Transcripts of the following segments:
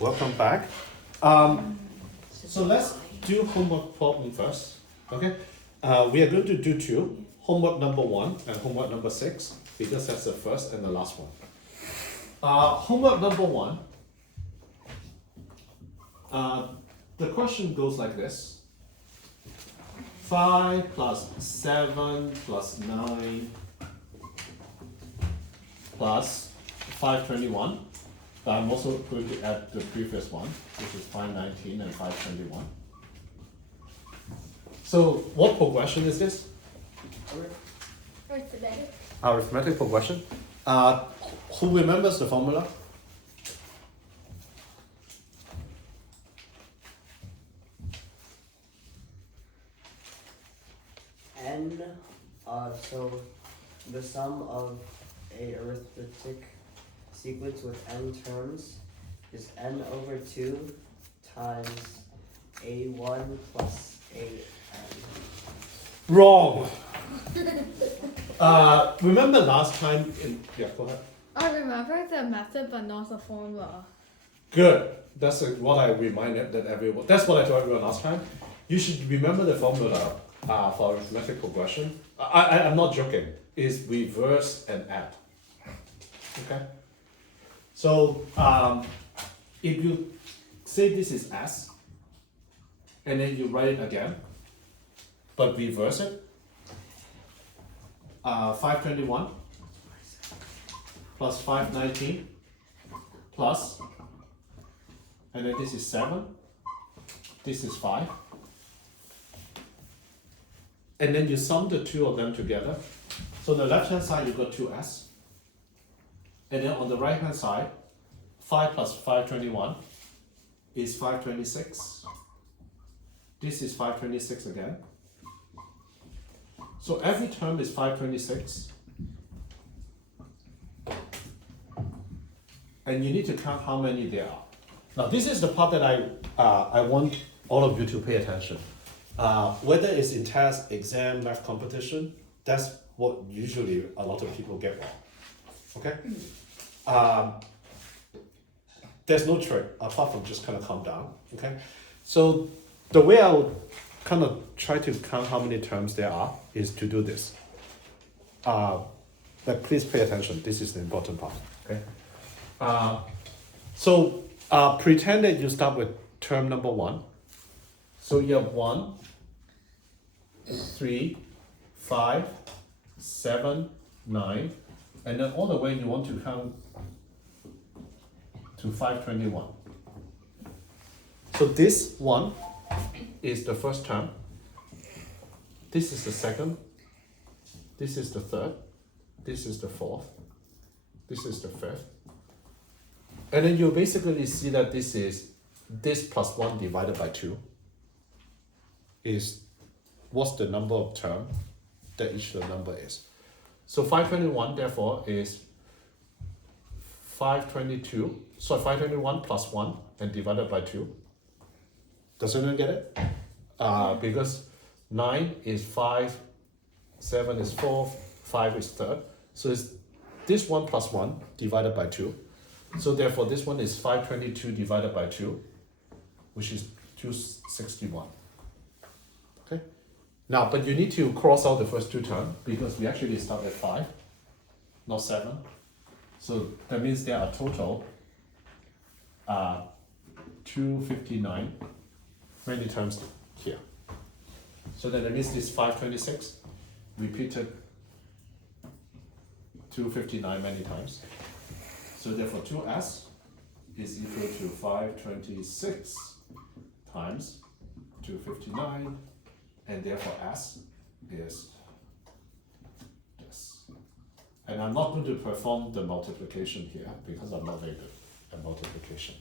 Welcome back. So let's do homework problem first. Okay. We are going to do two. Homework number 1 and homework number 6 because that's the first and the last one. Homework number 1. The question goes like this. 5 plus 7 plus 9 plus 521. But I'm also going to add the previous one, which is 519 and 521. So what progression is this? Arithmetic. Arithmetic progression. Who remembers the formula? N, so the sum of a arithmetic sequence with n terms is n over 2 times a1 plus an. Wrong. Remember last time yeah, go ahead. I remember the method but not the formula. Good. That's what I reminded that everyone. That's what I told everyone last time. You should remember the formula for arithmetic progression. I'm not joking. Is reverse and add. Okay. So if you say this is S, and then you write it again, but reverse it. 521 plus 519 plus, and then this is 7, this is 5, and then you sum the two of them together. So on the left hand side you got 2s, and then on the right hand side 5 plus 521 is 526. This is 526 again. So every term is 526. And you need to count how many there are. Now this is the part that I want all of you to pay attention. Whether it's in test, exam, math competition, that's what usually a lot of people get wrong. Okay? There's no trick apart from just kind of calm down. Okay? So the way I would kind of try to count how many terms there are is to do this. But please pay attention. This is the important part. Okay. So pretend that you start with term number 1. So you have 1, 3, 5, 7, 9, and then all the way you want to count to 521. So this one is the first term, this is the second, this is the third, this is the fourth, this is the fifth. And then you basically see that this is this plus 1 divided by 2 is what's the number of term that each of the number is. So 521 therefore is 522, so 521 plus 1 and divided by 2. Does anyone get it? Because 9 is 5, 7 is 4, 5 is third. So it's this 1 plus 1 divided by 2. So therefore this one is 522 divided by 2, which is 261. Okay? Now, but you need to cross out the first two terms because we actually start at 5, not 7. So that means there are total 259 many terms here. So then that means this 526 repeated 259 many times. So therefore 2s is equal to 526 times 259, and therefore s is this. And I'm not going to perform the multiplication here because I'm not very good at multiplication.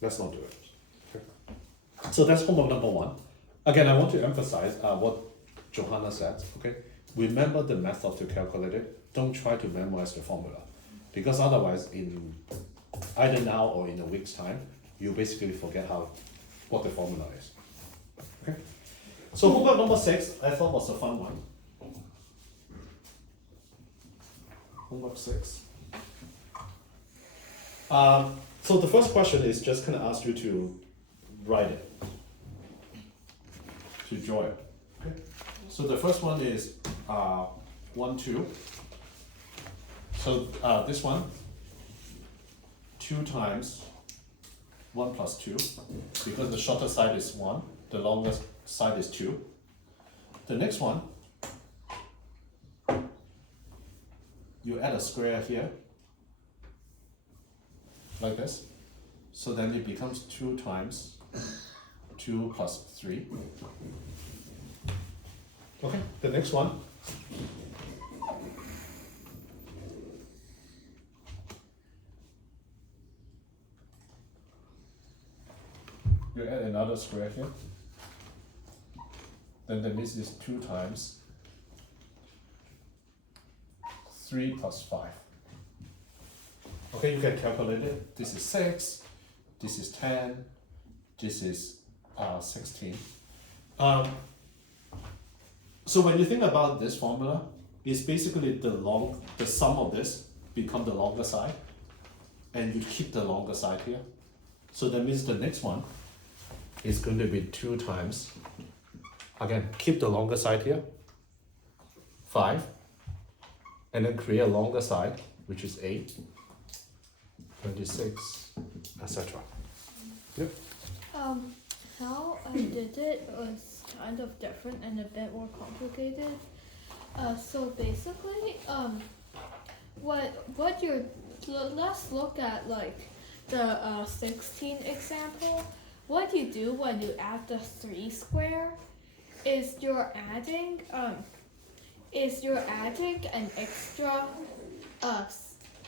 Let's not do it. Okay. So that's homework number 1. Again, I want to emphasize what Johanna said. Okay, remember the method to calculate it. Don't try to memorize the formula, because otherwise, in either now or in a week's time, you basically forget what the formula is. Okay. So homework number 6, I thought was a fun one. Homework 6. So the first question is just gonna ask you to write it, to draw it. Okay. So the first one is 1, 2. So this one, 2 times 1 plus 2, because the shorter side is 1, the longer side is 2. The next one, you add a square here, like this. So then it becomes 2 times 2 plus 3. Okay, the next one. You add another square here. Then this is 2 times 3 plus 5. Okay, you can calculate it. This is 6, this is 10, this is 16. So when you think about this formula, it's basically the sum of this become the longer side, and you keep the longer side here. So that means the next one is going to be 2 times, again, keep the longer side here, 5, and then create a longer side, which is 8, 26, etc. Yep. How I did it was kind of different and a bit more complicated. So basically, what you're, let's look at like the 16 example. What you do when you add the 3 square is you're adding an extra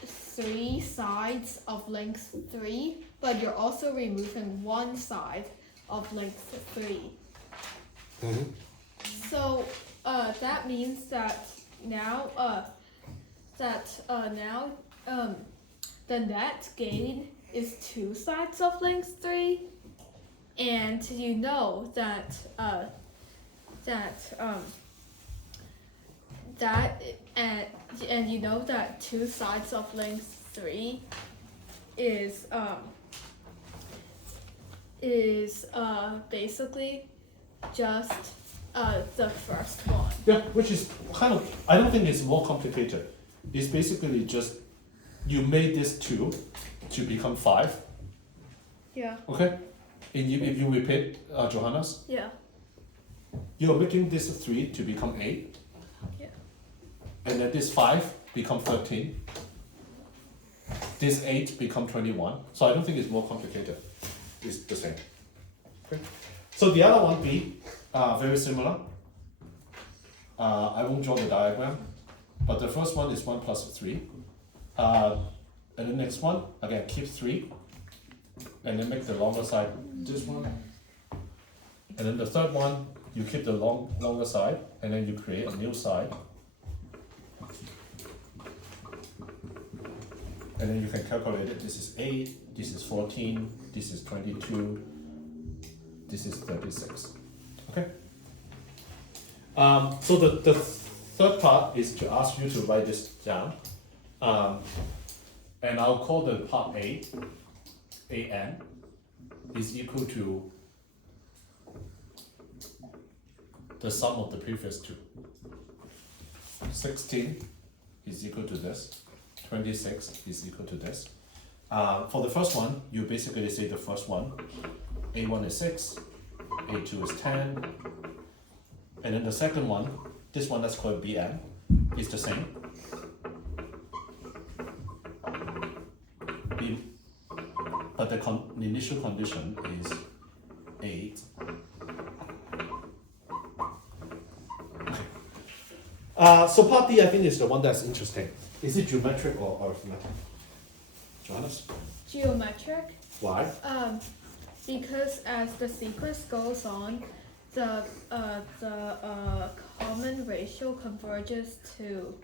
3 sides of length 3, but you're also removing 1 side of length 3. Mm-hmm. So that means that now the net gain is 2 sides of length 3, and you know that and you know that 2 sides of length 3 is basically just the first one. Yeah, which is kind of, I don't think it's more complicated. It's basically just, you made this 2 to become 5, Yeah. okay? And if you repeat, Johannes, Yeah. you're making this 3 to become 8. Yeah. And then this 5 become 13. This 8 become 21. So I don't think it's more complicated. It's the same. Okay. So the other one, B, very similar. I won't draw the diagram, but the first one is 1 plus 3. And the next one, again, keep 3. And then make the longer side this one. And then the third one, you keep the longer side, and then you create a new side. And then you can calculate it. This is 8, this is 14, this is 22, this is 36. Okay? So the third part is to ask you to write this down. And I'll call the part A, AN, is equal to the sum of the previous two. 16 is equal to this. 26 is equal to this. For the first one, you basically say the first one. A1 is 6, A2 is 10. And then the second one, this one that's called BN, is the same. But the initial condition is 8. So part D, I think, is the one that's interesting. Is it geometric or arithmetic? Johannes? Geometric. Why? Because as the sequence goes on, the common ratio converges to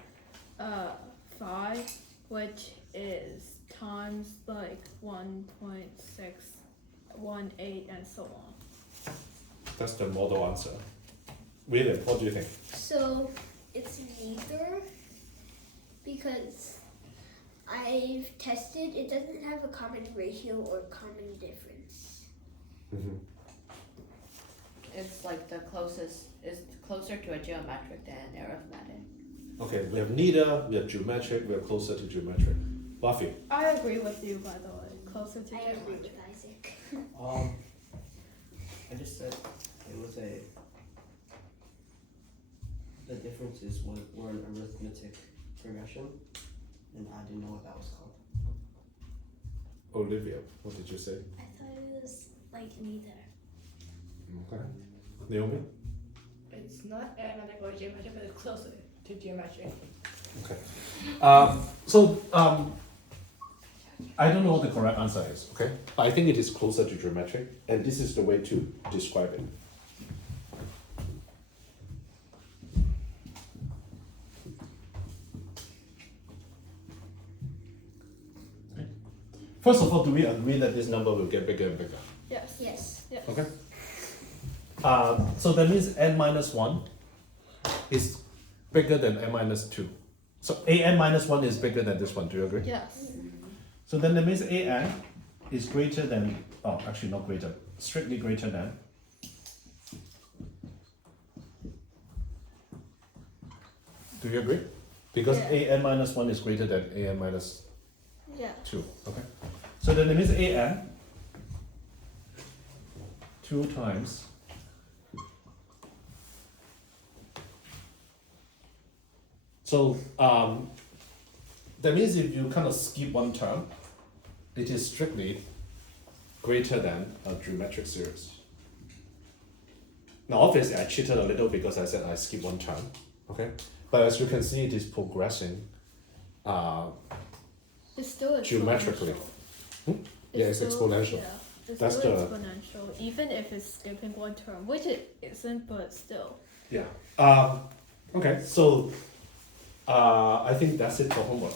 5, which is times like 1.618 and so on. That's the model answer. William, what do you think? So it's neither, because I've tested, it doesn't have a common ratio or common difference. Mm-hmm. It's like the closest is closer to a geometric than arithmetic. Okay, we have neither, we have geometric, we are closer to geometric. Buffy. I agree with you, by the way. Closer to I agree geometry. with Isaac. I just said it was the differences were an arithmetic progression, and I didn't know what that was called. Olivia, what did you say? I thought it was like neither. Okay. Naomi? It's not arithmetic or geometric, but it's closer to geometric. Okay. I don't know what the correct answer is, okay? But I think it is closer to geometric, and this is the way to describe it. Okay. First of all, do we agree that this number will get bigger and bigger? Yes. Yes. Yes. Okay. So that means n minus 1 is bigger than n minus 2. So an minus 1 is bigger than this one, do you agree? Yes. So then that means an is greater than, oh, actually not greater, strictly greater than. Do you agree? Because Yeah. an minus 1 is greater than an minus Yeah. 2, okay? So then that means an 2 times so that means if you kind of skip one term, it is strictly greater than a geometric series. Now obviously I cheated a little because I said I skip one term, okay? But as you can see, it is progressing It's still geometrically. exponential. Yeah, it's still- exponential. Yeah, it's That's still the- exponential, even if it's skipping one term, which it isn't, but still. Yeah. Okay, so I think that's it for homework.